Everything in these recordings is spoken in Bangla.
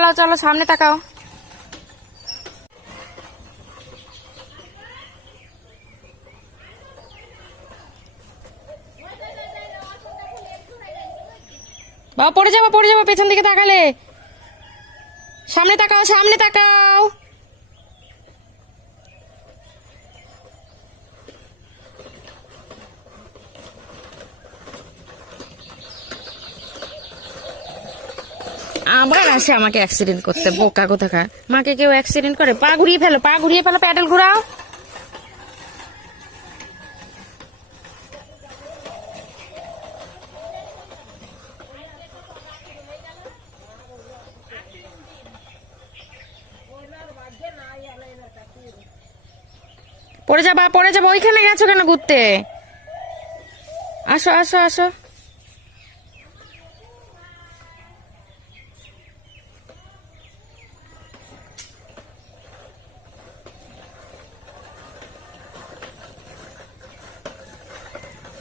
চালাও চলো, সামনে তাকাও। বাবা পড়ে যাবো, পড়ে যাবো, পেছন দিকে তাকালে। সামনে তাকাও, সামনে তাকাও। আবার আসে আমাকে অ্যাক্সিডেন্ট করতে, বোকা কোথাকার। মাকে কেউ অ্যাক্সিডেন্ট করে? পা ঘুরিয়ে ফেলো, পা ঘুরিয়ে ফেলো, প্যাডেল ঘুরাও। পড়ে যাবা, পড়ে যাবো। ওইখানে গেছো কেন ঘুরতে? আসো আসো আসো।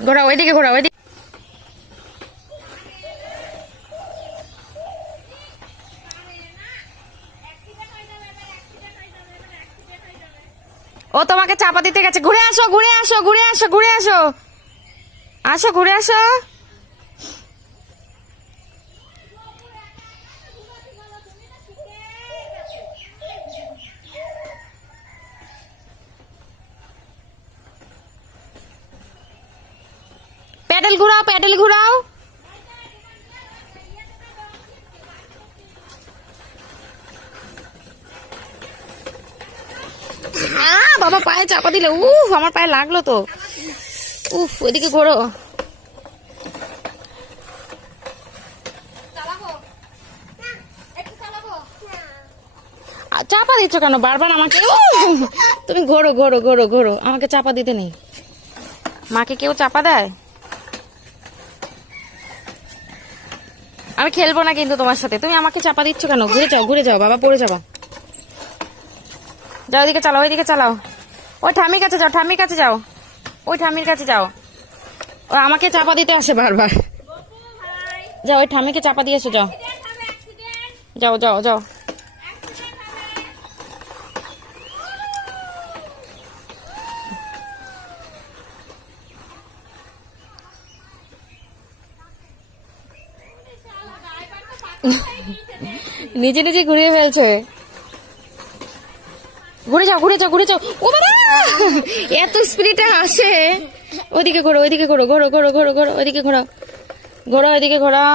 ঘোরা, ওইদিকে ঘোরা, ওইদিকে। ও তোমাকে চাপা দিতে গেছে। ঘুরে আসো, ঘুরে আসো, ঘুরে আসো, ঘুরে আসো, আসো, ঘুরে আসো। প্যাডেল ঘুরাও, প্যাডেল ঘুরাও। বাবা পায়ে চাপা দিলে, উফ আমার পায়ে লাগলো তো। উফ, ওইদিকে ঘোরো। চাপা দিচ্ছ কেন বারবার আমাকে? তুমি ঘোরো ঘোরো ঘোরো ঘোরো, আমাকে চাপা দিতে নেই। মাকে কেউ চাপা দেয়? আমি খেলবো না কিন্তু তোমার সাথে। তুমি আমাকে চাপা দিচ্ছ কেন? ঘুরে যাও, ঘুরে যাও, বাবা পড়ে যাবা। যাও, ওইদিকে চালাও, ওইদিকে চালাও। ওই ঠাম্মির কাছে যাও, ঠাম্মির কাছে যাও, ওই ঠাম্মির কাছে যাও। ও আমাকে চাপা দিতে আসে বারবার। যাও, ওই ঠাম্মিকে চাপা দিয়ে এসো, যাও যাও যাও যাও। নিজে নিজে ঘুরিয়ে ফেলছে। ঘুরে যাও, ঘুরে যাও, ঘুরে যাও। ও বাবা, এত স্পিডে আসে। ওইদিকে ঘোরো, ওইদিকে ঘোরো, ঘোরো ঘোরো ঘোরো ঘোরো, ওইদিকে ঘোরো, ঘোরো, ওইদিকে ঘোরো।